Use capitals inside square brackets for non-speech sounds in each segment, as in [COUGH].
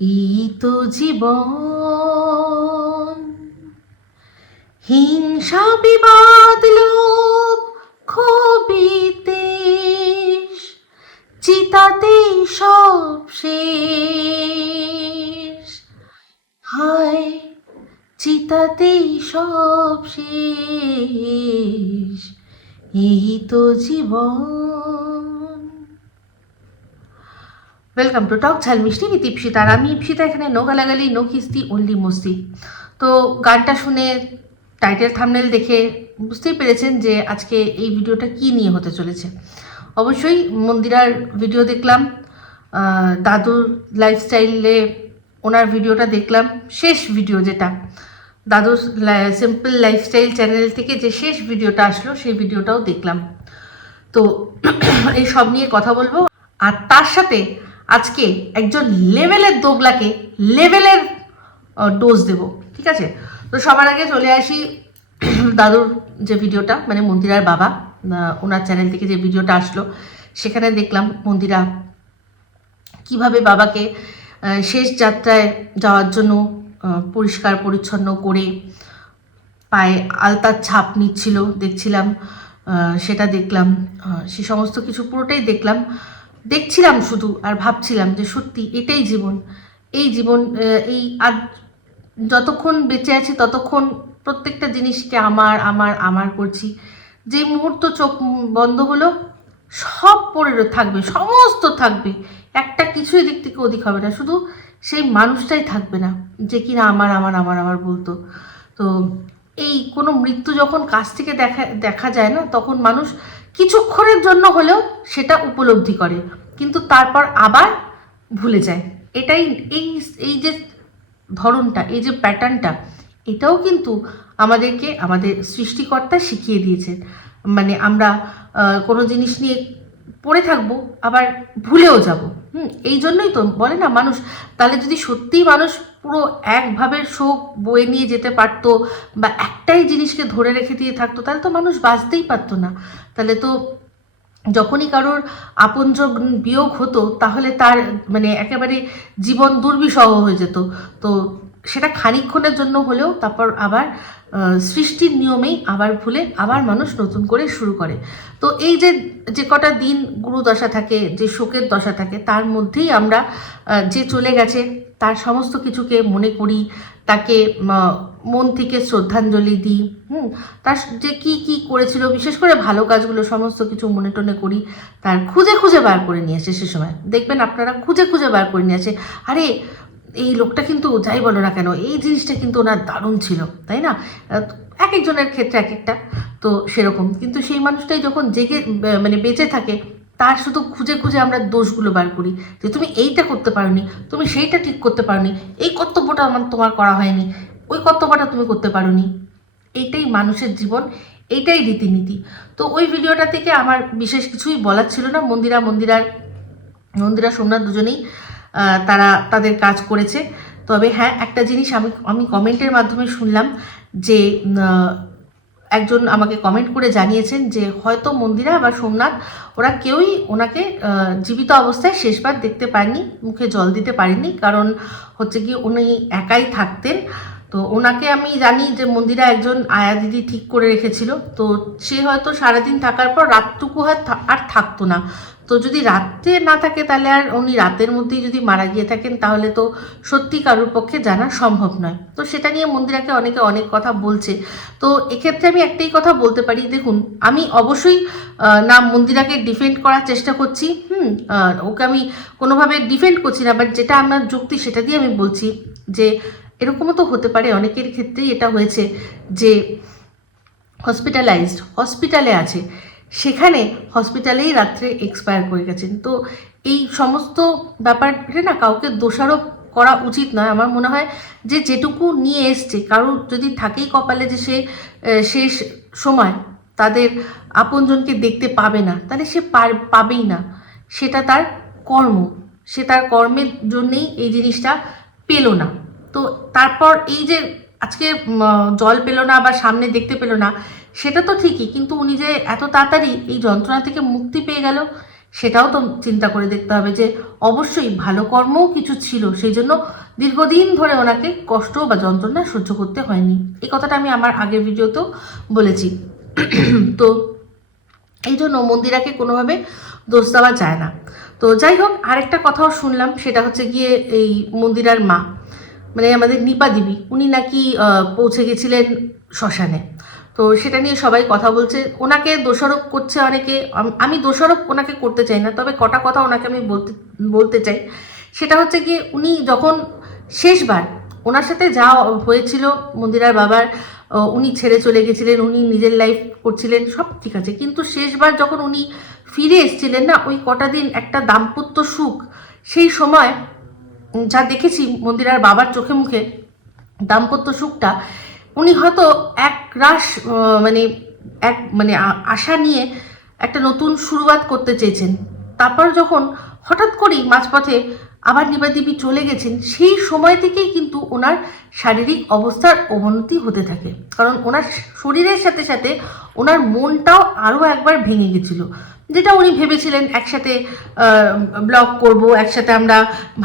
এই তো জীবন। হিংসা, বিবাদ, লোভ চিতাতেই সব শেষ। হায় চিতাতেই সব শেষ। এই তো জীবন। ওয়েলকাম টু টক ঝাল মিষ্টি উইথ ইপসিতা আর আমি ইপসিতা এখানে নো গালাগালি নো কিস্তি অনলি মস্তি। তো গানটা শুনে টাইটেল থামনেল দেখে বুঝতেই পেরেছেন যে আজকে এই ভিডিওটা কি নিয়ে হতে চলেছে। অবশ্যই মন্দিরার ভিডিও দেখলাম দাদুর লাইফস্টাইলে ওনার ভিডিওটা দেখলাম, শেষ ভিডিও যেটা। দাদুর সিম্পল লাইফস্টাইল চ্যানেল থেকে যে শেষ ভিডিওটা আসলো, সেই ভিডিওটাও দেখলাম। তো এই সব নিয়ে কথা বলব। আর তার সাথে আজকে একজন লেভেলের দোগলাকে লেভেলের ডোজ দেব, ঠিক আছে? তো সবার আগে চলে আসি [CLEARS THROAT] দাদুর যে ভিডিওটা মানে মন্দিরার বাবা ওনার চ্যানেল থেকে যে ভিডিওটা আসলো, সেখানে দেখলাম মন্দিরা কীভাবে বাবাকে শেষ যাত্রায় যাওয়ার জন্য পরিষ্কার পরিচ্ছন্ন করে পায়ে আলতার ছাপ নিচ্ছিল, দেখছিলাম সেটা দেখলাম সে সমস্ত কিছু পুরোটাই দেখলাম। দেখছিলাম শুধু আর ভাবছিলাম যে সত্যি এটাই জীবন। এই জীবন এই আর যতক্ষণ বেঁচে আছি ততক্ষণ প্রত্যেকটা জিনিসকে আমার আমার আমার করছি। যে মুহূর্ত চোখ বন্ধ হলো, সব পড়ে থাকবে, সমস্ত থাকবে। একটা কিছু এদিক থেকে ওদিক হবে না, শুধু সেই মানুষটাই থাকবে না, যে কিনা আমার আমার আমার আমার বলতো। তো এই কোনো মৃত্যু যখন কাছ থেকে দেখা দেখা যায় না, তখন মানুষ কিছুক্ষণের জন্য হলেও সেটা উপলব্ধি করে, কিন্তু তারপর আবার ভুলে যায়। এটাই এই এই যে ধরনটা, এই যে প্যাটার্নটা, এটাও কিন্তু আমাদেরকে, আমাদের সৃষ্টিকর্তা শিখিয়ে দিয়েছে। মানে আমরা কোনো জিনিস নিয়ে পড়ে থাকব, আবার ভুলেও যাব। হুম, এই জন্যই তো বলে না মানুষ, তাহলে যদি সত্যিই মানুষ পুরো একভাবে শোক বয়ে নিয়ে যেতে পারতো বা একটাই জিনিসকে ধরে রেখে দিয়ে থাকতো, তাহলে তো মানুষ বাঁচতেই পারতো না। তাহলে তো যখনই কারোর আপনজন বিয়োগ হতো, তাহলে তার মানে একেবারে জীবন দুর্বিষহ হয়ে যেত। তো সেটা খানিকক্ষণের জন্য হলেও তারপর আবার সৃষ্টির নিয়মেই আবার ভুলে আবার মানুষ নতুন করে শুরু করে। তো এই যে যে কটা দিন গুরু দশা থাকে, যে শোকের দশা থাকে, তার মধ্যেই আমরা যে চলে গেছে তার সমস্ত কিছুকে মনে করি, তাকে মন থেকে শ্রদ্ধাঞ্জলি দিই, হুম, তার যে কি কি করেছিল, বিশেষ করে ভালো কাজগুলো, সমস্ত কিছু মনে টনে করি, তার খুঁজে খুঁজে বার করে নিয়ে আসে সে সময়। দেখবেন আপনারা খুঁজে খুঁজে বার করে নিয়ে আসে, আরে, এই লোকটা কিন্তু যাই বলো না কেন, এই জিনিসটা কিন্তু ওনার দারুণ ছিল, তাই না? এক একজনের ক্ষেত্রে এক একটা, তো সেরকম। কিন্তু সেই মানুষটাই যখন জেগে মানে বেঁচে থাকে তার শুধু খুঁজে খুঁজে আমরা দোষগুলো বার করি, যে তুমি এইটা করতে পারোনি, তুমি সেইটা ঠিক করতে পারোনি, এই কর্তব্যটা আমার তোমার করা হয়নি, ওই কর্তব্যটা তুমি করতে পারোনি। এইটাই মানুষের জীবন, এইটাই রীতিনীতি। তো ওই ভিডিওটা থেকে আমার বিশেষ কিছুই বলার ছিল না। মন্দিরা মন্দিরার মন্দিরা, সোমনাথ দুজনেই তারা তাদের কাজ করেছে। তবে হ্যাঁ একটা জিনিস আমি আমি কমেন্টের মাধ্যমে শুনলাম যে একজন আমাকে কমেন্ট করে জানিয়েছেন যে, হয়তো মন্দিরা বা সোমনাথ, ওরা কেউই ওনাকে জীবিত অবস্থায় শেষবার দেখতে পায়নি, মুখে জল দিতে পারেনি। কারণ হচ্ছে কি, উনি একাই থাকতেন। তো ওনাকে আমি জানি যে মন্দিরা একজন আয়া দিদি ঠিক করে রেখেছিল। তো সে হয়তো সারাদিন থাকার পর রাতটুকু আর থাকতো না। তো যদি রাতে না থাকে তাহলে আর উনি রাতের মধ্যেই যদি মারা গিয়ে থাকেন তাহলে তো সত্যি কারোর পক্ষে জানা সম্ভব নয়। তো সেটা নিয়ে মন্দিরাকে অনেকে অনেক কথা বলছে। তো এক্ষেত্রে আমি একটাই কথা বলতে পারি, দেখুন, আমি অবশ্যই না মন্দিরাকে ডিফেন্ড করার চেষ্টা করছি, হুম ওকে আমি কোনোভাবে ডিফেন্ড করছি না বাট যেটা আমার যুক্তি সেটা দিয়ে আমি বলছি যে এরকমও তো হতে পারে, অনেকের ক্ষেত্রেই এটা হয়েছে যে হসপিটালাইজড হসপিটালে আছে। সেখানে হসপিটালেই রাত্রে এক্সপায়ার করে গেছেন। তো এই সমস্ত ব্যাপারে না কাউকে দোষারোপ করা উচিত নয়। আমার মনে হয় যে যেটুকু নিয়ে এসছে কারোর যদি থাকেই কপালে যে সে শেষ সময়, তাদের আপনজনকে দেখতে পাবে না। তাহলে সে পাবেই না। সেটা তার কর্ম। সে তার কর্মের জন্যেই এই জিনিসটা পেল না। তো তারপর এই যে আজকে জল পেল না বা সামনে দেখতে পেল না, সেটা তো ঠিকই, কিন্তু উনি যে এত তাড়াতাড়ি এই যন্ত্রণা থেকে মুক্তি পেয়ে গেল, সেটাও তো চিন্তা করে দেখতে হবে যে অবশ্যই ভালো কর্মও কিছু ছিল, সেই জন্য দীর্ঘদিন ধরে ওনাকে কষ্ট বা যন্ত্রণা সহ্য করতে হয়নি। এই কথাটা আমি আমার আগের ভিডিওতেও বলেছি। [CLEARS THROAT] তো এই জন্য মন্দিরাকে কোনোভাবে দোষ দেওয়া যায় না। তো যাই হোক, আরেকটা কথাও শুনলাম, সেটা হচ্ছে গিয়ে এই মন্দিরার মা। মানে আমাদের নিপা দেবী, উনি নাকি পৌঁছে গেছিলেন শ্মশানে। তো সেটা নিয়ে সবাই কথা বলছে। ওনাকে দোষারোপ করছে অনেকে। আমি দোষারোপ ওনাকে করতে চাই না, তবে কটা কথা ওনাকে আমি বলতে বলতে চাই। সেটা হচ্ছে কি, উনি যখন শেষবার ওনার সাথে যা হয়েছিল, মন্দিরার বাবার উনি ছেড়ে চলে গেছিলেন, উনি নিজের লাইফ করছিলেন, সব ঠিক আছে। কিন্তু শেষবার যখন উনি ফিরে এসেছিলেন না, ওই কটা দিন একটা দাম্পত্য সুখ, সেই সময় যা দেখেছি মন্দিরার বাবার চোখে মুখে দাম্পত্য সুখটা, উনি হয়তো এক রাস মানে এক মানে আশা নিয়ে একটা নতুন শুরুয়াত করতে চেয়েছেন। তারপর যখন হঠাৎ করেই মাঝপথে আবার নিবাদেবী চলে গেছেন, সেই সময় থেকেই কিন্তু ওনার শারীরিক অবস্থার অবনতি হতে থাকে। কারণ ওনার শরীরের সাথে সাথে ওনার মনটাও আরও একবার ভেঙে গেছিল। যেটা উনি ভেবেছিলেন একসাথে ব্লগ করব, একসাথে আমরা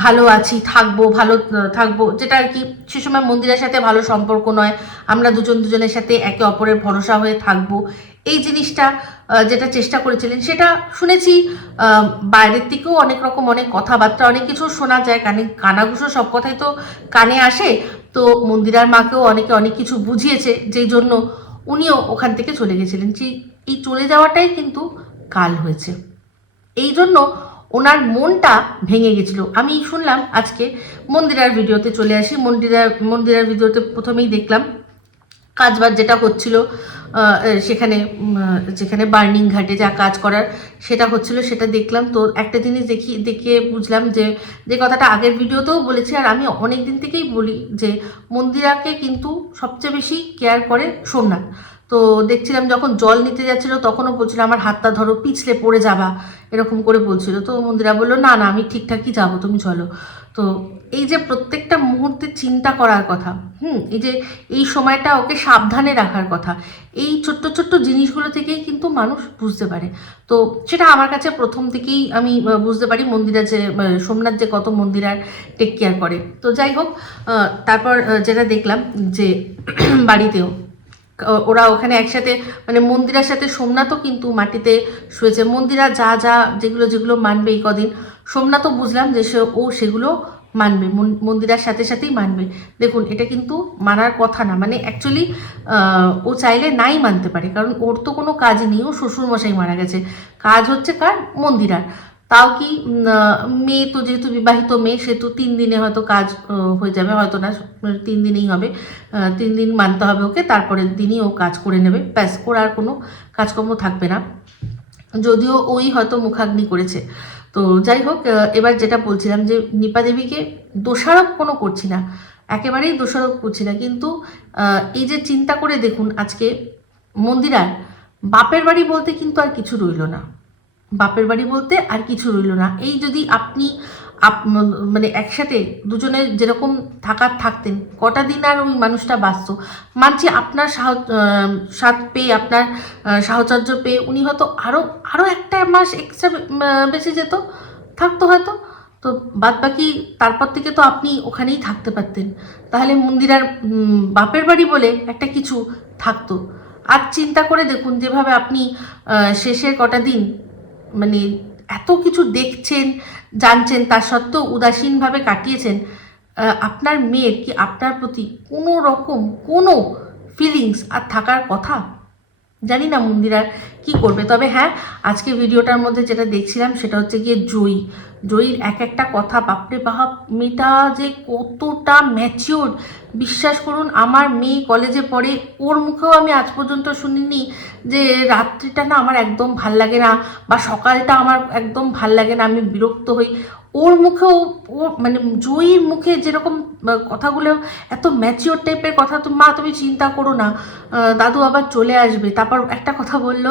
ভালো আছি, থাকব, ভালো থাকব, যেটা আর কি সে সময় মন্দিরের সাথে ভালো সম্পর্ক নয়, আমরা দুজন দুজনের সাথে একে অপরের ভরসা হয়ে থাকব। এই জিনিসটা যেটা চেষ্টা করেছিলেন, সেটা শুনেছি বাইরের থেকেও অনেক রকম অনেক কথাবার্তা, অনেক কিছু শোনা যায়, কানে, কানাঘুষো সব কথাই তো কানে আসে। তো মন্দিরার মাকেও অনেকে অনেক কিছু বুঝিয়েছে, যেই জন্য উনিও ওখান থেকে চলে গেছিলেন। এই চলে যাওয়াটাই কিন্তু কাল হয়েছে। এই জন্য ওনার মনটা ভেঙে গেছিল। আমি শুনলাম আজকে মন্দিরার ভিডিওতে চলে আসি। মন্দিরার মন্দিরার ভিডিওতে প্রথমেই দেখলাম কাজবাজ যেটা হচ্ছিল সেখানে যেখানে বার্নিং ঘাটে যা কাজ করার সেটা হচ্ছিল, সেটা দেখলাম। তো একটা জিনিস দেখি দেখে বুঝলাম যে যে কথাটা আগের ভিডিওতেও বলেছি আর আমি অনেক দিন থেকেই বলি যে, মন্দিরাকে কিন্তু সবচেয়ে বেশি কেয়ার করে সোমনাথ। তো দেখছিলাম যখন জল নিতে যাচ্ছিল তখনও বলছিল, আমার হাতটা ধরো, পিছলে পড়ে যাবা। এরকম করে বলছিল। তো মন্দিরা বলল, না না, আমি ঠিকঠাকই যাব, তুমি চলো। তো এই যে প্রত্যেকটা মুহূর্তে চিন্তা করার কথা, হুম, এই যে এই সময়টা ওকে সাবধানে রাখার কথা, এই ছোট্ট ছোট্ট জিনিসগুলো থেকেই কিন্তু মানুষ বুঝতে পারে। তো সেটা আমার কাছে প্রথম থেকেই আমি বুঝতে পারি মন্দিরা যে সোমনাথ যে কত মন্দিরার টেক কেয়ার করে। তো যাই হোক তারপর যেটা দেখলাম যে [CLEARS THROAT] বাড়িতেও ওরা ওখানে একসাথে মানে মন্দিরার সাথে সোমনাথও কিন্তু মাটিতে শুয়েছে। মন্দিরা যা যা, যেগুলো যেগুলো মানবে এই কদিন, সোমনাথও বুঝলাম যে সে, ও সেগুলো মানবে, মন- মন্দিরার সাথে সাথেই মানবে। দেখুন, এটা কিন্তু মানার কথা না মানে অ্যাকচুয়ালি ও চাইলে নাই মানতে পারে, কারণ ওর তো কোনো কাজ নেই, ও শ্বশুরমশাই মারা গেছে। কাজ হচ্ছে কার? মন্দিরার। তাও কি মেয়ে তো যেহেতু বিবাহিত মেয়ে সেহেতু তিন দিনে হয়তো কাজ হয়ে যাবে, হয়তো না, তিন দিনেই হবে। তিন দিন মানতে হবে ওকে, তারপরের দিনই ও কাজ করে নেবে। ব্যাস, ওর আর কোনো কাজকর্ম থাকবে না। যদিও ওই হয়তো মুখাগ্নি করেছে। তো যাই হোক এবার যেটা বলছিলাম যে, নিপা দেবীকে দোষারোপ কোনো করছি না। একেবারেই দোষারোপ করছি না। কিন্তু এই যে চিন্তা করে দেখুন, আজকে মন্দিরার বাপের বাড়ি বলতে কিন্তু আর কিছু রইল না। বাপের বাড়ি বলতে আর কিছু রইল না। এই যদি আপনি আপ মানে একসাথে দুজনে যেরকম থাকার থাকতেন, কটা দিন আর ওই মানুষটা বাঁচত? মানছি আপনার সাথ পেয়ে, আপনার সাহচর্য পেয়ে উনি হয়তো আরও আরও একটা মাস এক্সট্রা বেঁচে যেত, থাকতো হয়তো। তো বাদ বাকি তারপর থেকে তো আপনি ওখানেই থাকতে পারতেন। তাহলে মন্দিরার বাপের বাড়ি বলে একটা কিছু থাকতো। আর চিন্তা করে দেখুন, যেভাবে আপনি শেষের কটা দিন মানে এত কিছু দেখছেন, জানছেন তার সত্ত্বেও উদাসীনভাবে কাটিয়েছেন আপনার মেয়ের কি আপনার প্রতি কোনো রকম কোনো ফিলিংস আর থাকার কথা? জানি না, মন্দিরার কি করবে? তবে হ্যাঁ আজকে ভিডিওটার মধ্যে যেটা দেখছিলাম সেটা হচ্ছে গিয়ে জয়ী। জয়ীর এক একটা কথা, বাপরে বাপ, মেয়েটা যে কতটা ম্যাচিওর বিশ্বাস করুন, আমার মেয়ে কলেজে পড়ে, ওর মুখেও আমি আজ পর্যন্ত শুনিনি যে রাত্রিটা না আমার একদম ভালো লাগে না, বা সকালটা আমার একদম ভালো লাগে না, আমি বিরক্ত হই। ওর মুখেও, ও মানে জয়ীর মুখে যেরকম কথাগুলো এত ম্যাচিওর টাইপের কথা, তো মা তুমি চিন্তা করো না। দাদু আবার চলে আসবে। তারপর একটা কথা বলল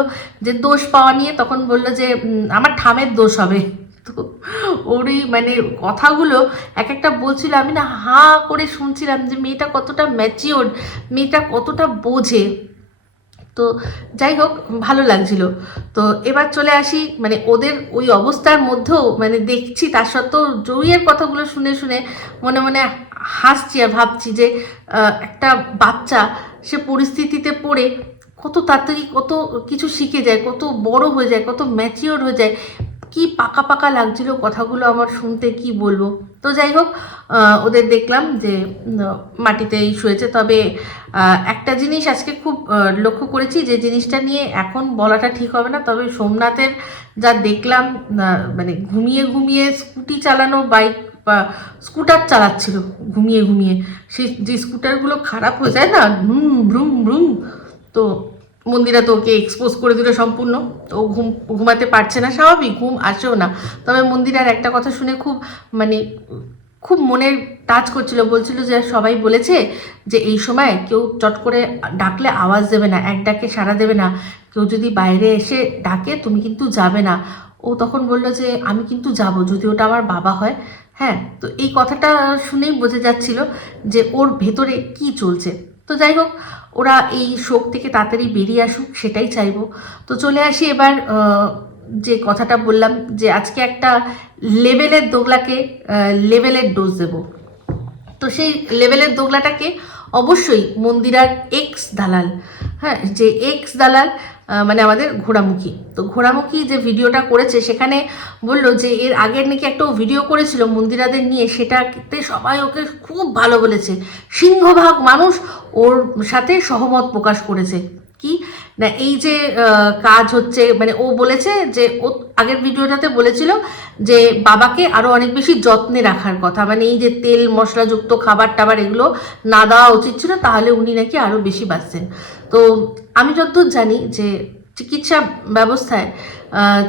যে দোষ পাওয়া নিয়ে তখন বলল যে আমার ঠামের দোষ হবে। তো ওরই মানে কথাগুলো এক একটা বলছিল, আমি না হা করে শুনছিলাম যে মেয়েটা কতটা ম্যাচিওর মেয়েটা কতটা বোঝে। তো যাই হোক, ভালো লাগছিল। তো এবার চলে আসি মানে ওদের ওই অবস্থার মধ্যেও মানে দেখছি, তার সত্ত্বেও জয়ীর কথাগুলো শুনে শুনে মনে মনে হাসছি আর ভাবছি যে একটা বাচ্চা সে পরিস্থিতিতে পড়ে কত তাড়াতাড়ি কত কিছু শিখে যায়, কত বড় হয়ে যায়, কত ম্যাচিওর হয়ে যায়। কি পাকা পাকা লাগছিল কথাগুলো আমার শুনতে, কি বলব? তো যাই হোক ওদের দেখলাম যে মাটিতেই শুয়েছে। তবে একটা জিনিস আজকে খুব লক্ষ্য করেছি যে জিনিসটা নিয়ে এখন বলাটা ঠিক হবে না। তবে সোমনাথের যা দেখলাম মানে ঘুমিয়ে ঘুমিয়ে স্কুটি চালানো বাইক বা স্কুটার চালাচ্ছিল, ঘুমিয়ে ঘুমিয়ে। সেই যে স্কুটারগুলো খারাপ হয়ে যায় না ভ্রুম ভ্রুম ভ্রুম তো মন্দিরা তো ওকে এক্সপোজ করে দিল সম্পূর্ণ। ও ঘুম, ঘুমাতে পারছে না, স্বাভাবিক, ঘুম আসেও না। তবে মন্দিরার একটা কথা শুনে খুব মানে খুব মনের টাচ করছিল। বলছিল যে, সবাই বলেছে যে, এই সময় কেউ চট করে ডাকলে আওয়াজ দেবে না, এক ডাকে সাড়া দেবে না। কেউ যদি বাইরে এসে ডাকে, তুমি কিন্তু যাবে না। ও তখন বলল যে, আমি কিন্তু যাব, যদি ওটা আমার বাবা হয়। হ্যাঁ তো এই কথাটা শুনেই বোঝা যাচ্ছিল যে, ওর ভেতরে কি চলছে। তো যাই হোক ওরা এই শোক থেকে তাড়াতাড়ি বেরিয়ে আসুক, সেটাই চাইব। তো চলে আসি এবার যে কথাটা বললাম যে আজকে একটা লেভেলের দোগলাকে লেভেলের ডোজ দেব। তো সেই লেভেলের দোগলাটাকে অবশ্যই মন্দিরার এক্স দালাল হ্যাঁ যে এক্স দালাল মানে আমাদের ঘোড়ামুখী। তো ঘোড়ামুখী যে ভিডিওটা করেছে, সেখানে বলল যে এর আগের নাকি একটা ভিডিও করেছিল মন্দিরাদের নিয়ে, সেটাতে সবাই ওকে খুব ভালো বলেছে। সিংহভাগ মানুষ ওর সাথে সহমত প্রকাশ করেছে। কি? না, এই যে কাজ হচ্ছে মানে ও বলেছে যে, ও আগের ভিডিওটাতে বলেছিল যে, বাবাকে আরও অনেক বেশি যত্নে রাখার কথা। মানে এই যে তেল, মশলাযুক্ত খাবার টাবার এগুলো না দেওয়া উচিত ছিল, তাহলে উনি নাকি আরও বেশি বাঁচতেন। তো আমি যতদূর জানি যে চিকিৎসা ব্যবস্থায়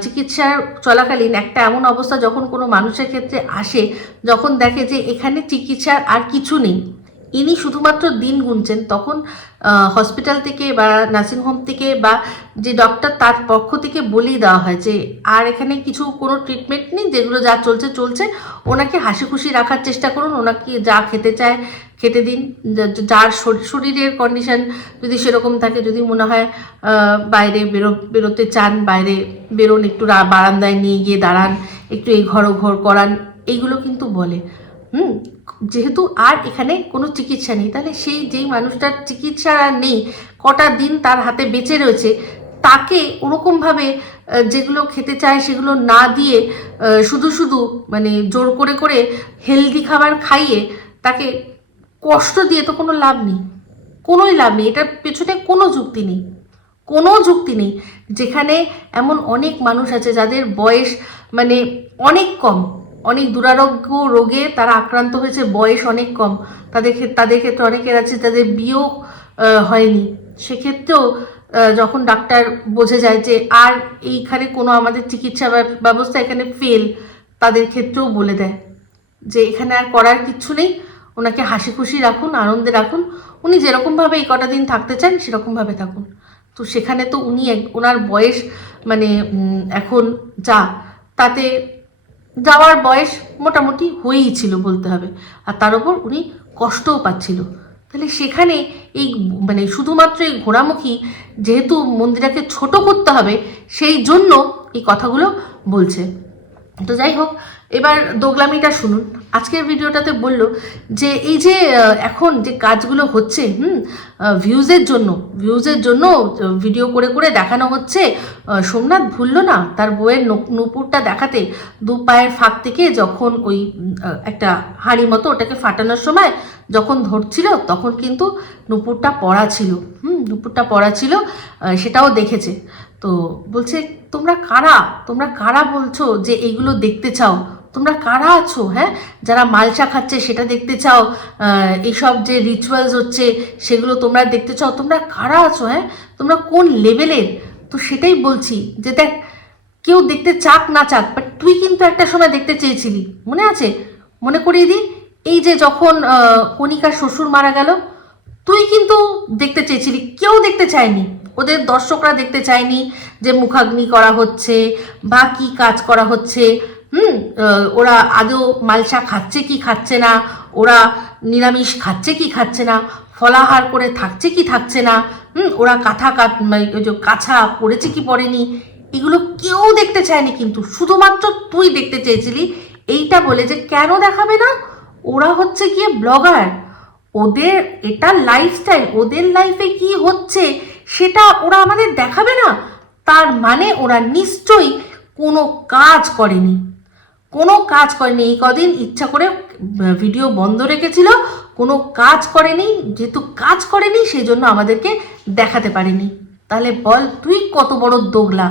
চিকিৎসার চলাকালীন একটা এমন অবস্থা যখন কোনো মানুষের ক্ষেত্রে আসে, যখন দেখে যে এখানে চিকিৎসার আর কিছু নেই। ইনি শুধুমাত্র দিন গুনছেন, তখন হসপিটাল থেকে বা নার্সিংহোম থেকে বা যে ডক্টর তার পক্ষ থেকে বলেই দেওয়া হয় যে, আর এখানে কিছু কোনো ট্রিটমেন্ট নেই, যেগুলো যা চলছে চলছে। ওনাকে হাসি খুশি রাখার চেষ্টা করুন, ওনাকে যা খেতে চায়, খেতে দিন। যার শরী- শরীরের কন্ডিশন যদি সেরকম থাকে, যদি মনে হয় বাইরে বেরো, বেরোতে চান, বাইরে বেরোন, একটু বারান্দায় নিয়ে গিয়ে দাঁড়ান, একটু এই ঘর ঘর করান। এইগুলো কিন্তু বলে। হুম? যেহেতু আর এখানে কোনো চিকিৎসা নেই, তাহলে সেই যেই মানুষটার চিকিৎসা আর নেই, কটা দিন তার হাতে বেঁচে রয়েছে, তাকে ওরকমভাবে যেগুলো খেতে চায় সেগুলো না দিয়ে শুধু শুধু মানে জোর করে করে হেলদি খাবার খাইয়ে তাকে কষ্ট দিয়ে তো কোনো লাভ নেই, কোনোই লাভ নেই, এটার পেছনে কোনো যুক্তি নেই, কোনো যুক্তি নেই, যেখানে এমন অনেক মানুষ আছে যাদের বয়স মানে অনেক কম অনেক দুরারোগ্য রোগে তারা আক্রান্ত হয়েছে বয়স অনেক কম। তাদের তাদের ক্ষেত্রে অনেকের আছে তাদের আহ, হয়নি। সেক্ষেত্রেও যখন ডাক্তার বোঝে যায় যে আর এইখানে কোনো আমাদের চিকিৎসা ব্যবস্থা এখানে ফেল তাদের ক্ষেত্রেও বলে দেয় যে এখানে আর করার কিচ্ছু নেই। ওনাকে হাসি খুশি রাখুন আনন্দে রাখুন। উনি যেরকমভাবে এই কটা দিন থাকতে চান সেরকমভাবে থাকুন। তো সেখানে তো উনি ওনার বয়স মানে এখন যা তাতে যাওয়ার বয়স মোটামুটি হয়েই ছিল বলতে হবে। আর তার উপর উনি কষ্টও পাচ্ছিল। তাহলে সেখানে এই মানে শুধুমাত্র এই ঘোড়ামুখী যেহেতু মন্দিরাকে ছোট করতে হবে, সেই জন্য এই কথাগুলো বলছে। তো যাই হোক এবার দোগলামিটা শুনুন। আজকের ভিডিওটাতে বলল যে, এই যে এখন যে কাজগুলো হচ্ছে, হুম ভিউজের জন্য ভিউজের জন্য ভিডিও করে করে দেখানো হচ্ছে সোমনাথ ভুললো না তার বইয়ের নুপুরটা দেখাতে দু পায়ের ফাঁক থেকে যখন ওই একটা হাঁড়ি মতো ওটাকে ফাটানোর সময় যখন ধরছিল, তখন কিন্তু নুপুরটা পড়া ছিল, হুম, নুপুরটা পড়া ছিল সেটাও দেখেছে। তো বলছে, তোমরা কারা? তোমরা কারা বলছো যে এইগুলো দেখতে চাও? তোমরা কারা আছো হ্যাঁ? যারা মালসা খাচ্ছে, সেটা দেখতে চাও এইসব যে রিচুয়ালস হচ্ছে, সেগুলো তোমরা দেখতে চাও, তোমরা কারা আছো হ্যাঁ? তোমরা কোন লেভেলের তো সেটাই বলছি যে দেখ, কেউ দেখতে চাক না চাক বাট তুই কিন্তু একটা সময় দেখতে চেয়েছিলি, মনে আছে? মনে করিয়ে দিই, এই যে যখন কণিকার শ্বশুর মারা গেল, তুই কিন্তু দেখতে চেয়েছিলি, কেউ দেখতে চায়নি। ওদের দর্শকরা দেখতে চায়নি যে মুখাগ্নি করা হচ্ছে বা কি কাজ করা হচ্ছে। হুম ওরা আদৌ মালসা খাচ্ছে কি খাচ্ছে না? ওরা নিরামিষ খাচ্ছে কি খাচ্ছে না? ফলাহার করে থাকছে কি থাকছে না? হুম, ওরা কাঁথা কাট মানে কাছা পড়েছে কি পড়েনি এগুলো কেউ দেখতে চায়নি কিন্তু, শুধুমাত্র তুই দেখতে চেয়েছিলি। এইটা বলে যে কেন দেখাবে না? ওরা হচ্ছে গিয়ে ব্লগার। ওদের এটা লাইফস্টাইল ওদের লাইফে কি হচ্ছে সেটা ওরা আমাদের দেখাবে না। তার মানে ওরা নিশ্চয়ই কোনো কাজ করেনি। কোনো কাজ করেনি। এই কদিন ইচ্ছা করে ভিডিও বন্ধ রেখেছিল। কোনো কাজ করেনি। যেহেতু কাজ করেনি সেই জন্য আমাদেরকে দেখাতে পারেনি। তাহলে বল, তুই কত বড় দোগলা।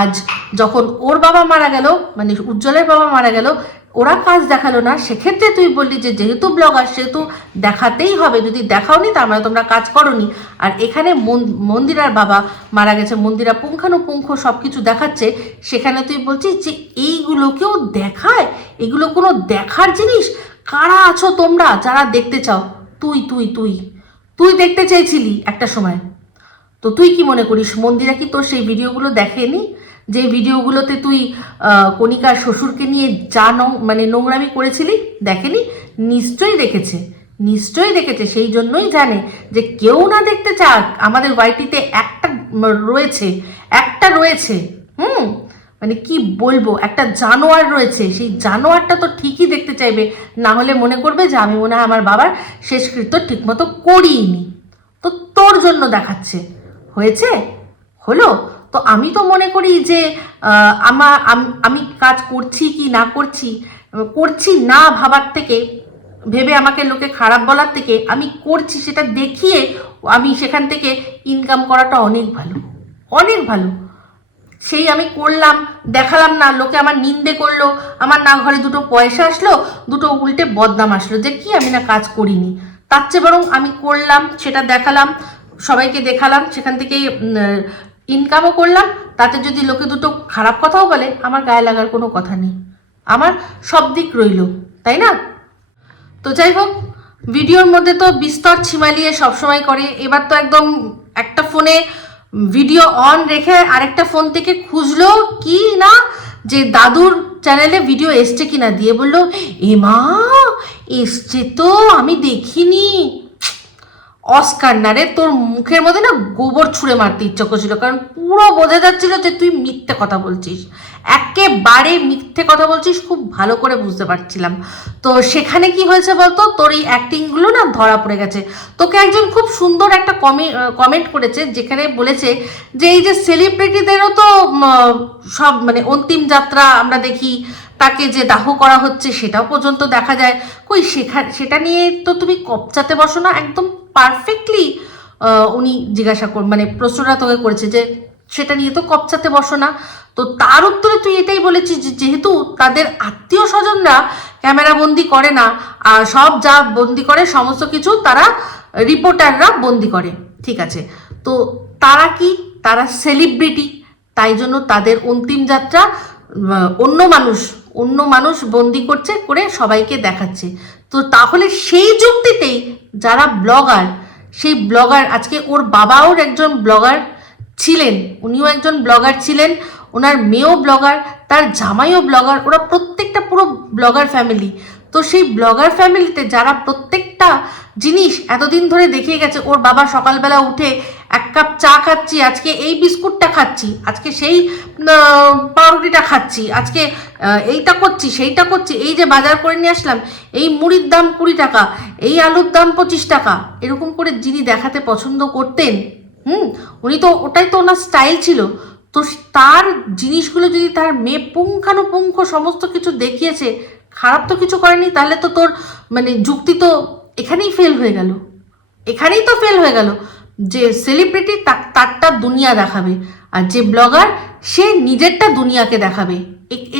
আজ যখন ওর বাবা মারা গেল মানে উজ্জ্বলের বাবা মারা গেল ওরা কাজ দেখাল না, সেক্ষেত্রে তুই বললি যে যেহেতু ব্লগ ব্লগার সেহেতু দেখাতেই হবে। যদি দেখাওনি, তার মানে তোমরা কাজ করনি। আর এখানে মন- মন্দিরার বাবা মারা গেছে। মন্দিরা পুঙ্খানুপুঙ্খ সব কিছু দেখাচ্ছে। সেখানে তুই বলছিস যে এইগুলোকেও দেখায়? এগুলো কোনো দেখার জিনিস? কারা আছো তোমরা যারা দেখতে চাও? তুই তুই তুই। তুই দেখতে চেয়েছিলি একটা সময়। তো তুই কি মনে করিস? মন্দিরা কি তোর সেই ভিডিওগুলো দেখেনি? যে ভিডিওগুলোতে তুই কণিকার শ্বশুরকে নিয়ে যা মানে নোংরামি করেছিলি, দেখেনি? নিশ্চয়ই দেখেছে। নিশ্চয়ই দেখেছে, সেই জন্যই জানে যে কেউ না দেখতে চাক, আমাদের ওয়াইটিতে একটা রয়েছে একটা রয়েছে। হুম? মানে কি বলব, একটা জানোয়ার রয়েছে, সেই জানোয়ারটা তো ঠিকই দেখতে চাইবে। না হলে মনে করবে যে আমি মনে হয় আমার বাবার শেষকৃত্য ঠিকমতো করিনি। তো তোর জন্য দেখাচ্ছে। হয়েছে? হলো? তো আমি তো মনে করি যে আমার, আমি কাজ করছি কি না করছি করছি না ভাবার থেকে, ভেবে আমাকে লোকে খারাপ বলার থেকে, আমি করছি সেটা দেখিয়ে আমি সেখান থেকে ইনকাম করাটা অনেক ভালো অনেক ভালো। সেই আমি করলাম, দেখালাম না, লোকে আমার নিন্দে করল, আমার না ঘরে দুটো পয়সা আসলো, দুটো উল্টে বদনাম আসলো, যে কি আমি না কাজ করিনি। তার চেয়ে বরং আমি করলাম, সেটা দেখালাম, সবাইকে দেখালাম, সেখান থেকে ইনকামও করলাম, তাতে যদি লোকে দুটো খারাপ কথাও বলে, আমার গায়ে লাগার কোনো কথা নেই। আমার সব দিক রইল, তাই না? তো যাই হোক, ভিডিওর মধ্যে তো বিস্তর ছিমালিয়ে সবসময় করে, এবার তো একদম একটা ফোনে ভিডিও অন রেখে আরেকটা ফোন থেকে খুঁজলো কি না যে দাদুর চ্যানেলে ভিডিও এসছে কিনা, দিয়ে বলল এমা এসছে তো, আমি দেখিনি। অস্কার না রে, তোর মুখের মধ্যে না গোবর ছুঁড়ে মারতে ইচ্ছা করছিল, কারণ পুরো বোঝা যাচ্ছিল যে তুই মিথ্যে কথা বলছিস। একেবারে মিথ্যে কথা বলছিস, খুব ভালো করে বুঝতে পারছিলাম। তো সেখানে কি হয়েছে বলতো, তোর এই অ্যাক্টিংগুলো না ধরা পড়ে গেছে। তোকে একজন খুব সুন্দর একটা কমে কমেন্ট করেছে, যেখানে বলেছে যে এই যে সেলিব্রিটিদেরও তো সব মানে অন্তিম যাত্রা আমরা দেখি, তাকে যে দাহ করা হচ্ছে সেটাও পর্যন্ত দেখা যায়। কই, সেখা, সেটা নিয়ে তো তুমি কপচাতে বসো না, একদম পারফেক্টলি উনি জিজ্ঞাসা কর মানে প্রশ্নটা তোকে করেছে যে সেটা নিয়ে তো কপচাতে বসো না। তো তার উত্তরে তুই এটাই বলেছিস যেহেতু তাদের আত্মীয় স্বজনরা ক্যামেরা বন্দি করে না, আর সব যা বন্দি করে সমস্ত কিছু তারা রিপোর্টাররা বন্দি করে, ঠিক আছে? তো তারা কি? তারা সেলিব্রিটি তাই জন্য তাদের অন্তিম যাত্রা অন্য মানুষ অন্য মানুষ বন্দি করছে, করে সবাইকে দেখাচ্ছে। তো তাহলে সেই যুক্তিতেই যারা ব্লগার, সেই ব্লগার, আজকে ওর বাবাও একজন ব্লগার ছিলেন, উনিও একজন ব্লগার ছিলেন, ওনার মেয়েও ব্লগার, তার জামাইও ব্লগার, ওরা প্রত্যেকটা পুরো ব্লগার ফ্যামিলি। তো সেই ব্লগার ফ্যামিলিতে যারা প্রত্যেকটা জিনিস এতদিন ধরে দেখিয়ে গেছে, ওর বাবা সকালবেলা উঠে এক কাপ চা খাচ্ছি, আজকে এই বিস্কুটটা খাচ্ছি, আজকে সেই পাউরুটিটা খাচ্ছি, আজকে এইটা করছি, সেইটা করছি, এই যে বাজার করে নিয়ে আসলাম, এই মুড়ির দাম কুড়ি টাকা, এই আলুর দাম পঁচিশ টাকা, এরকম করে যিনি দেখাতে পছন্দ করতেন, হুম, উনি তো, ওটাই তো ওনার স্টাইল ছিল, তো তার জিনিসগুলো যদি তার মেয়ে পুঙ্খানুপুঙ্খ সমস্ত কিছু দেখিয়েছে খারাপ তো কিছু করেনি, তাহলে তো তোর মানে যুক্তি তো এখানেই ফেল হয়ে গেল। এখানেই তো ফেল হয়ে গেল যে সেলিব্রিটি তারটা দুনিয়া দেখাবে আর যে ব্লগার সে নিজেরটা দুনিয়াকে দেখাবে।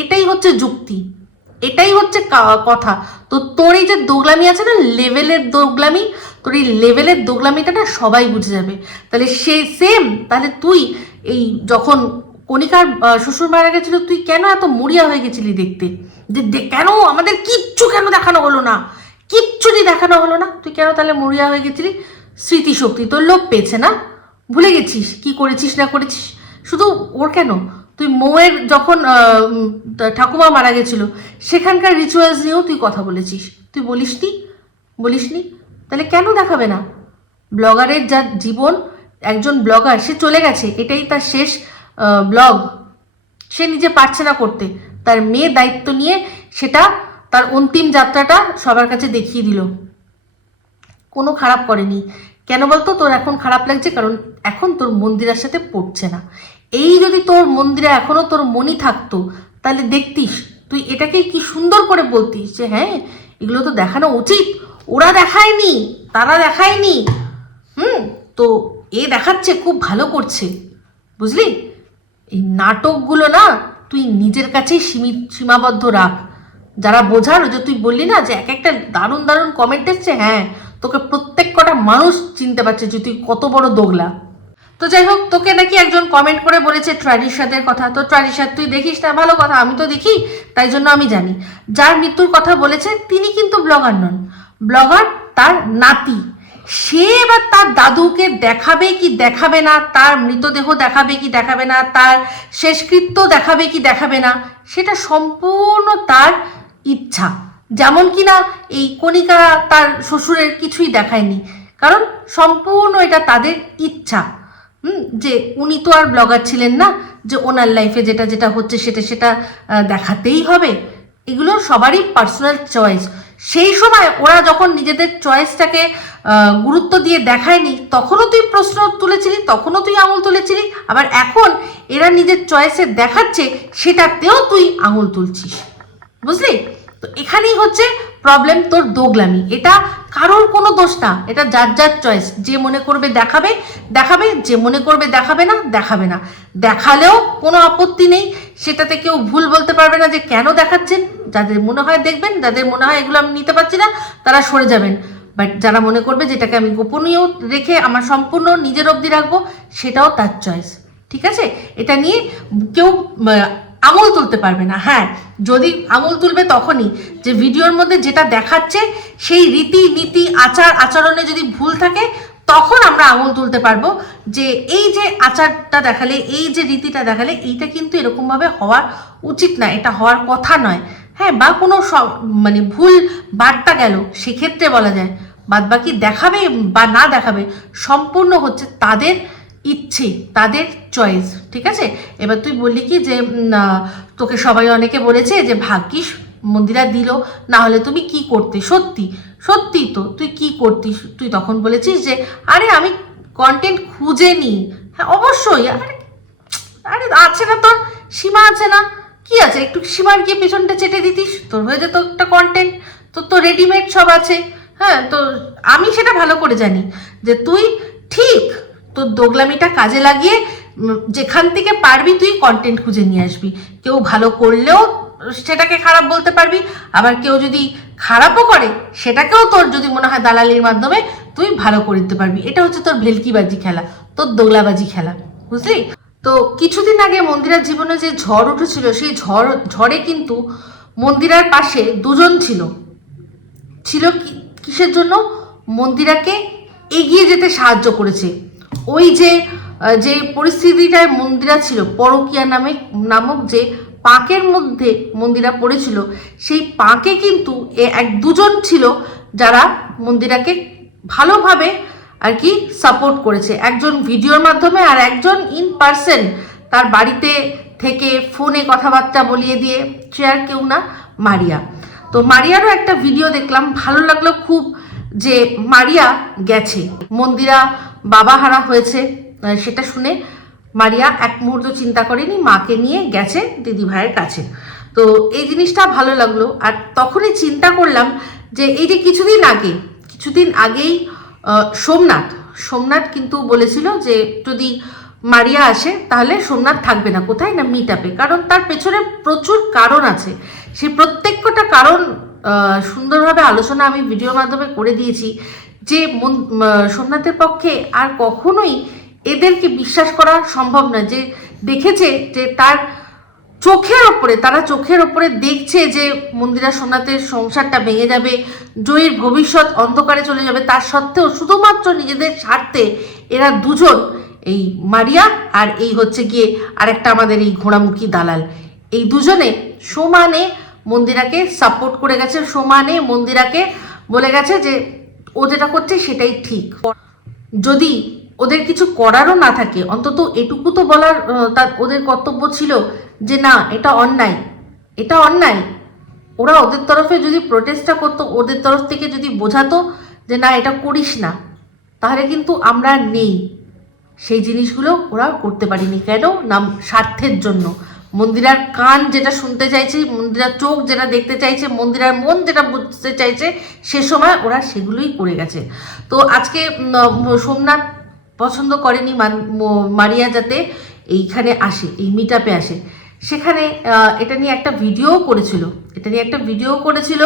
এটাই হচ্ছে যুক্তি। এটাই হচ্ছে কথা। তো তোর এই যে দোগলামি আছে না লেভেলের দোগলামি, তোর এই লেভেলের দোগলামিটা না সবাই বুঝে যাবে। তাহলে সে সেম তাহলে তুই এই যখন কণিকার শ্বশুর মারা গেছিল, তুই কেন এত মরিয়া হয়ে গেছিলি দেখতে? যে কেন আমাদের কিচ্ছু কেন দেখানো হলো না? কিচ্ছুটি দেখানো হলো না। তুই কেন তাহলে মরিয়া হয়ে গেছিলি? স্মৃতিশক্তি তোর লোক পেয়েছে না? ভুলে গেছিস? কি করেছিস, না করেছিস? শুধু ওর কেন? তুই মৌয়ের যখন ঠাকুমা মারা গেছিল, সেখানকার রিচুয়ালস নিয়েও তুই কথা বলেছিস। তুই বলিসনি? বলিসনি? তাহলে কেন দেখাবে না? ব্লগারের যা জীবন, একজন ব্লগার, সে চলে গেছে। এটাই তার শেষ ব্লগ সে নিজে পারছে না করতে। তার মেয়ে দায়িত্ব নিয়ে সেটা তার অন্তিম যাত্রাটা সবার কাছে দেখিয়ে দিল। কোনো খারাপ করেনি। কেন বলতো? তোর এখন খারাপ লাগছে কারণ এখন তোর মন্দিরের সাথে পড়ছে না। এই যদি তোর মন্দিরে এখনও তোর মনি থাকতো, তাহলে দেখতিস, তুই এটাকে কি সুন্দর করে বলতিস যে হ্যাঁ এগুলো তো দেখানো উচিত। ওরা দেখায়নি, তারা দেখায়নি। হুম, তো এ দেখাচ্ছে, খুব ভালো করছে। বুঝলি? এই নাটকগুলো না তুই নিজের কাছেই সীমিত, সীমাবদ্ধ রাখ। যারা বোঝার যে তুই বললি না যে এক একটা দারুণ দারুণ কমেন্ট এসছে হ্যাঁ তোকে প্রত্যেক কটা মানুষ চিনতে পারছে যে তুই কত বড় দোগলা। তো যাই হোক, তোকে নাকি একজন কমেন্ট করে বলেছে ট্র্যাডিশাদের কথা। তো ট্র্যাডিশাদ তুই দেখিস না, ভালো কথা, আমি তো দেখি, তাই জন্য আমি জানি। যার মৃত্যুর কথা বলেছে, তিনি কিন্তু ব্লগার নন। ব্লগার তার নাতি। সে এবার তার দাদুকে দেখাবে কি দেখাবে না, তার মৃতদেহ দেখাবে কি দেখাবে না, তার শেষকৃত্য দেখাবে কি দেখাবে না, সেটা সম্পূর্ণ তার ইচ্ছা। যেমন কি না, এই কণিকা তার শ্বশুরের কিছুই দেখায়নি, কারণ সম্পূর্ণ এটা তাদের ইচ্ছা। হুম, যে উনি তো আর ব্লগার ছিলেন না, যে ওনার লাইফে যেটা যেটা হচ্ছে সেটা সেটা দেখাতেই হবে। এগুলো সবারই পার্সোনাল চয়েস সেই সময় ওরা যখন নিজেদের চয়েসটাকে গুরুত্ব দিয়ে দেখায়নি, তখনও তুই প্রশ্ন তুলেছিলি, তখনও তুই আঙুল তুলেছিলি, আবার এখন এরা নিজের চয়েসে দেখাচ্ছে, সেটাতেও তুই আঙুল তুলছিস। বুঝলি? তো এখানেই হচ্ছে প্রবলেম তোর দোগলামি। এটা কারোর কোনো দোষ না। এটা যার যার চয়েস যে মনে করবে দেখাবে দেখাবে। যে মনে করবে দেখাবে না দেখাবে না। দেখালেও কোনো আপত্তি নেই। সেটাতে কেউ ভুল বলতে পারবে না যে কেন দেখাচ্ছেন। যাদের মনে হয় দেখবেন, যাদের মনে হয় এগুলো আমি নিতে পারছি না, তারা সরে যাবেন। বাট যারা মনে করবে যেটাকে আমি গোপনীয় রেখে আমার সম্পূর্ণ নিজের অবধি রাখব, সেটাও তার চয়েস ঠিক আছে? এটা নিয়ে কেউ আঙুল তুলতে পারবে না। হ্যাঁ যদি আমল তুলবে তখনই যে ভিডিওর মধ্যে যেটা দেখাচ্ছে সেই রীতি নীতি আচার আচরণে যদি ভুল থাকে, তখন আমরা আঙুল তুলতে পারব। যে এই যে আচারটা দেখালে, এই যে রীতিটা দেখালে, এইটা কিন্তু এরকমভাবে হওয়া উচিত না, এটা হওয়ার কথা নয়। হ্যাঁ বা কোনো মানে ভুল বার্তা গেল, সেক্ষেত্রে বলা যায় বাদ বাকি দেখাবে বা না দেখাবে, সম্পূর্ণ হচ্ছে তাদের ইচ্ছে তাদের চয়েস ঠিক আছে? এবার তুই বললি কি যে তোকে সবাই অনেকে বলেছে যে, ভাগ্যিস, মন্দিরা দিল না হলে তুমি কি করতে? সত্যি সত্যি তো, তুই কি করতিস? তুই তখন বলেছিস যে, আরে, আমি কন্টেন্ট খুঁজে নিই। হ্যাঁ অবশ্যই, আরে আরে, আছে না তোর? সীমা আছে না? কি আছে? একটু সীমার গিয়ে পেছনটা চেটে দিতিস? তোর হয়ে যেত একটা কন্টেন্ট তোর তো রেডিমেড সব আছে। হ্যাঁ তো আমি সেটা ভালো করে জানি যে, তুই ঠিক তোর দোগলামিটা কাজে লাগিয়ে যেখান থেকে পারবি তুই কন্টেন্ট খুঁজে নিয়ে আসবি। কেউ ভালো করলেও সেটাকে খারাপ বলতে পারবি, আবার কেউ যদি খারাপও করে, সেটাকেও তোর যদি মনে হয় দালালির মাধ্যমে তুই ভালো করে দিতে পারবি। এটা হচ্ছে তোর ভেলকিবাজি খেলা, তোর দোগলাবাজি খেলা, বুঝলি? তো কিছুদিন আগে মন্দিরার জীবনে যে ঝড় উঠেছিল, সেই ঝড়, ঝড়ে কিন্তু মন্দিরার পাশে দুজন ছিল। ছিল কিসের জন্য? মন্দিরাকে এগিয়ে যেতে সাহায্য করেছে। ওই যে যে পরিস্থিতিটায় মন্দিরা ছিল, পরকিয়া নামে, নামক যে পাকের মধ্যে মন্দিরা পড়েছিল, সেই পাকে কিন্তু এক দুজন ছিল যারা মন্দিরাকে ভালোভাবে আর কি সাপোর্ট করেছে। একজন ভিডিওর মাধ্যমে আর একজন ইন পার্সন তার বাড়িতে থেকে ফোনে কথাবার্তা বলিয়ে দিয়ে আর কেউ না, মারিয়া। তো মারিয়ারও একটা ভিডিও দেখলাম, ভালো লাগল খুব যে মারিয়া গেছে। মন্দিরা বাবা হারা হয়েছে সেটা শুনে মারিয়া এক মুহূর্ত চিন্তা করেনি, মাকে নিয়ে গেছে দিদি ভাইয়ের কাছে। তো এই জিনিসটা ভালো লাগল, আর তখনই চিন্তা করলাম যে এই যে কিছুদিন আগে, কিছুদিন আগেই সোমনাথ সোমনাথ কিন্তু বলেছিল যে যদি মারিয়া আসে, তাহলে সোমনাথ থাকবে না, কোথায় না মিট আপে কারণ তার পেছনে প্রচুর কারণ আছে। সেই প্রত্যেকটা কারণ সুন্দরভাবে আলোচনা আমি ভিডিওর মাধ্যমে করে দিয়েছি। যে মন- সোমনাথের পক্ষে আর কখনোই এদেরকে বিশ্বাস করা সম্ভব না যে দেখেছে যে তার চোখের ওপরে, তারা চোখের ওপরে দেখছে যে মন্দিরা সোমনাথের সংসারটা ভেঙে যাবে, জয়ীর ভবিষ্যৎ অন্ধকারে চলে যাবে। তার সত্ত্বেও শুধুমাত্র নিজেদের স্বার্থে এরা দুজন, এই মারিয়া আর এই হচ্ছে গিয়ে আরেকটা আমাদের এই ঘোড়ামুখী দালাল। এই দুজনে সমানে মন্দিরাকে সাপোর্ট করে গেছে, সমানে মন্দিরাকে বলে গেছে যে ও যেটা করছে সেটাই ঠিক। যদি ওদের কিছু করারও না থাকে, অন্তত এটুকু তো বলার তার, ওদের কর্তব্য ছিল যে না, এটা অন্যায়। এটা অন্যায়। ওরা ওদের তরফে যদি প্রোটেস্টটা করতো, ওদের তরফ থেকে যদি বোঝাতো যে না, এটা করিস না, তাহলে কিন্তু আমরা নেই। সেই জিনিসগুলো ওরা করতে পারিনি। কেন? না স্বার্থের জন্য। মন্দিরার কান যেটা শুনতে চাইছে, মন্দিরার চোখ যেটা দেখতে চাইছে, মন্দিরার মন যেটা বুঝতে চাইছে, সে সময় ওরা সেগুলোই করে গেছে। তো আজকে সোমনাথ পছন্দ করেনি মারিয়া যাতে এইখানে আসে, এই মিট আপে আসে। সেখানে এটা নিয়ে একটা ভিডিও করেছিল। এটা নিয়ে একটা ভিডিও করেছিল।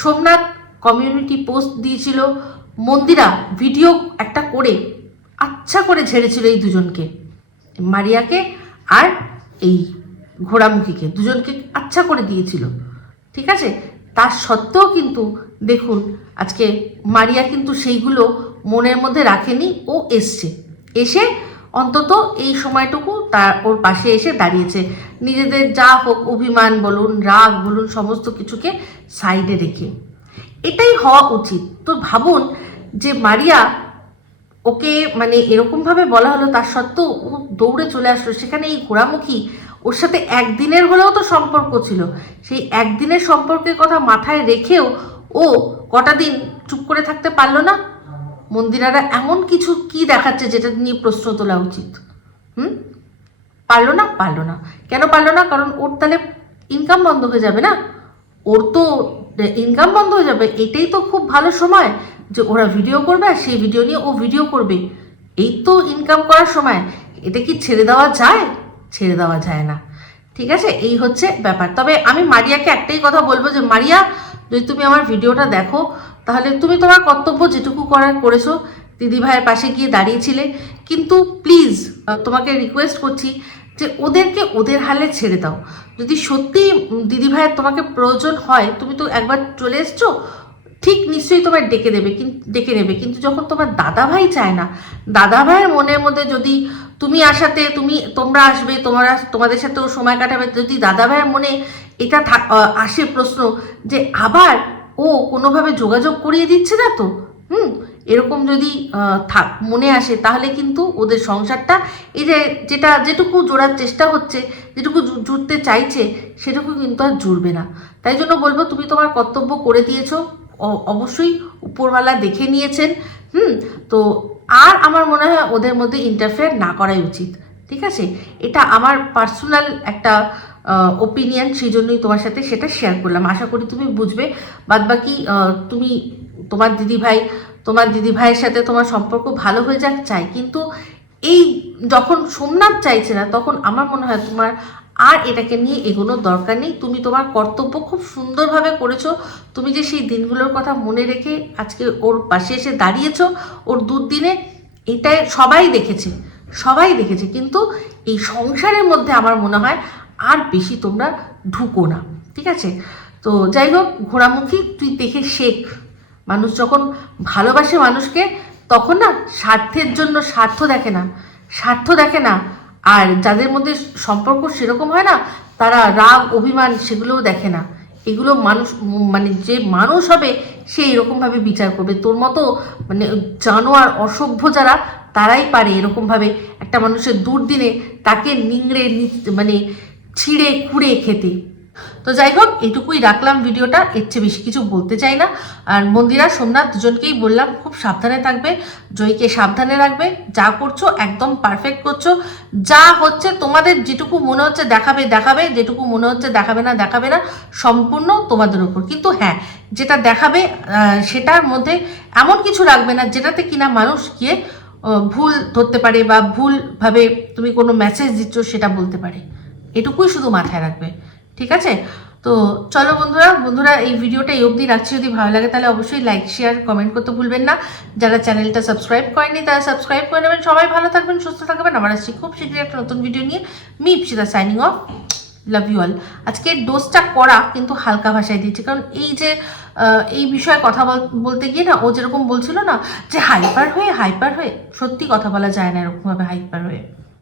সোমনাথ কমিউনিটি পোস্ট দিয়েছিল। মন্দিরা ভিডিও একটা করে আচ্ছা করে ঝেড়েছিল এই দুজনকে, মারিয়াকে আর এই ঘোড়ামুখীকে, দুজনকে আচ্ছা করে দিয়েছিল। ঠিক আছে? তার সত্ত্বেও কিন্তু দেখুন, আজকে মারিয়া কিন্তু সেইগুলো মনের মধ্যে রাখেনি, ও এসছে। এসে অন্তত এই সময়টুকু তার ওর পাশে এসে দাঁড়িয়েছে। নিজেদের যা হোক, অভিমান বলুন, রাগ বলুন, সমস্ত কিছুকে সাইডে রেখে। এটাই হওয়া উচিত। তো ভাবুন যে মারিয়া ওকে মানে এরকমভাবে বলা হলো, তার সত্ত্বেও ও দৌড়ে চলে আসলো। সেখানে এই ঘোড়ামুখী ওর সাথে একদিনের হলেও তো সম্পর্ক ছিল। সেই একদিনের সম্পর্কের কথা মাথায় রেখেও ও কটা দিন চুপ করে থাকতে পারল না? মন্দিরারা এমন কিছু কি দেখাচ্ছে যেটা নিয়ে প্রশ্ন তোলা উচিত? হুম? পারল না? পারল না। কেন পারল না? কারণ ওর তাহলে ইনকাম বন্ধ হয়ে যাবে না? ওর তো ইনকাম বন্ধ হয়ে যাবে। এটাই তো খুব ভালো সময় যে ওরা ভিডিও করবে আর সেই ভিডিও নিয়ে ও ভিডিও করবে। এই তো ইনকাম করার সময়। এটা কি ছেড়ে দেওয়া যায়? ছেড়ে দেওয়া যায় না। ঠিক আছে? এই হচ্ছে ব্যাপার। তবে আমি মারিয়াকে একটাই কথা বলব যে, মারিয়া, যদি তুমি আমার ভিডিওটা দেখো, তাহলে তুমি তোমার কর্তব্য যেটুকু করার করেছ, দিদি ভাইয়ের পাশে গিয়ে দাঁড়িয়েছিলে। কিন্তু প্লিজ তোমাকে রিকোয়েস্ট করছি যে, ওদেরকে ওদের হালে ছেড়ে দাও। যদি সত্যি দিদি ভাইয়ের তোমাকে প্রয়োজন হয়, তুমি তো একবার চলে এসছো, ঠিক নিশ্চয়ই তোমার ডেকে দেবে ডেকে নেবে। কিন্তু যখন তোমার দাদা ভাই চায় না দাদা ভাইয়ের মনের মধ্যে যদি তুমি আসাতে, তুমি, তোমরা আসবে, তোমরা, তোমাদের সাথেও সময় কাটাবে। যদি দাদা ভাইয়ের মনে এটা আসে প্রশ্ন যে আবার ও কোনোভাবে যোগাযোগ করিয়ে দিচ্ছে না তো? হুম, এরকম যদি থাক, মনে আসে, তাহলে কিন্তু ওদের সংসারটা, এই যে যেটা, যেটুকু জোড়ার চেষ্টা হচ্ছে, যেটুকু জুড়তে চাইছে, সেটুকু কিন্তু আর জুড়বে না। তাই জন্য বলব, তুমি তোমার কর্তব্য করে দিয়েছ। অবশ্যই উপরওয়ালা দেখে নিয়েছেন। হুম, তো আর আমার মনে হয় ওদের মধ্যে ইন্টারফেয়ার না করাই উচিত, ঠিক আছে? এটা আমার পার্সোনাল একটা ওপিনিয়ন সেই জন্যই তোমার সাথে সেটা শেয়ার করলাম। আশা করি তুমি বুঝবে। বাদ বাকি তুমি, তোমার দিদি ভাই তোমার দিদি ভাইয়ের সাথে তোমার সম্পর্ক ভালো হয়ে যাক, চাই। কিন্তু এই যখন সোমনাথ চাইছে না, তখন আমার মনে হয় তোমার আর এটাকে নিয়ে এগোনোর দরকার নেই। তুমি তোমার কর্তব্য খুব সুন্দরভাবে করেছ। তুমি যে সেই দিনগুলোর কথা মনে রেখে আজকে ওর পাশে এসে দাঁড়িয়েছো, ওর দুর্দিনে এটাই সবাই দেখেছে সবাই দেখেছে। কিন্তু এই সংসারের মধ্যে আমার মনে হয় আর বেশি তোমরা ঢুকো না, ঠিক আছে? তো যাই হোক, ঘোড়ামুখী, তুই দেখে শেখ। মানুষ যখন ভালোবাসে মানুষকে, তখন না স্বার্থের জন্য স্বার্থ দেখে না, স্বার্থ দেখে না। আর যাদের মধ্যে সম্পর্ক সেরকম হয় না, তারা রাগ, অভিমান সেগুলোও দেখে না। এগুলো মানুষ মানে যে মানুষ হবে, সে এরকমভাবে বিচার করবে। তোর মতো মানে জানোয়ার, অসভ্য যারা, তারাই পারে এরকমভাবে একটা মানুষের দুর্দিনে তাকে নিংড়ে মানে ছিঁড়ে কুড়ে খেতে। তো যাই হোক, এটুকুই রাখলাম ভিডিওটা। এর চেয়ে বেশি কিছু বলতে চাই না। আর মন্দিরা, সোমনাথ দুজনকেই বললাম, খুব সাবধানে থাকবে। জয়ীকে সাবধানে রাখবে। যা করছ, একদম পারফেক্ট করছ। যা হচ্ছে, তোমাদের যেটুকু মনে হচ্ছে দেখাবে দেখাবে। যেটুকু মনে হচ্ছে দেখাবে না দেখাবে না, সম্পূর্ণ তোমাদের উপর। কিন্তু হ্যাঁ যেটা দেখাবে সেটার মধ্যে এমন কিছু রাখবে না, যেটাতে কিনা মানুষ গিয়ে ভুল ধরতে পারে বা ভুলভাবে তুমি কোনো মেসেজ দিচ্ছ, সেটা বলতে পারে। এটুকুই শুধু মাথায় রাখবে। ঠিক আছে? তো চলো বন্ধুরা বন্ধুরা এই ভিডিওটা এই অবধি রাখছি। যদি ভালো লাগে তাহলে অবশ্যই লাইক শেয়ার কমেন্ট করতে ভুলবেন না। যারা চ্যানেলটা সাবস্ক্রাইব করেনি তারা সাবস্ক্রাইব করে নেবেন। সবাই ভালো থাকবেন, সুস্থ থাকবেন। আমার আসছি খুব শীঘ্রই একটা নতুন ভিডিও নিয়ে। Me Ipsita signing off love you all আজকে ডোজটা করা কিন্তু হালকা ভাষায় দিয়েছি। কারণ এই যে এই বিষয়ে কথা বল- বলতে গিয়ে না, ও যেরকম বলছিল না যে হাইপার হয়ে হাইপার হয়ে সত্যি কথা বলা যায় না এরকমভাবে হাইপার হয়ে।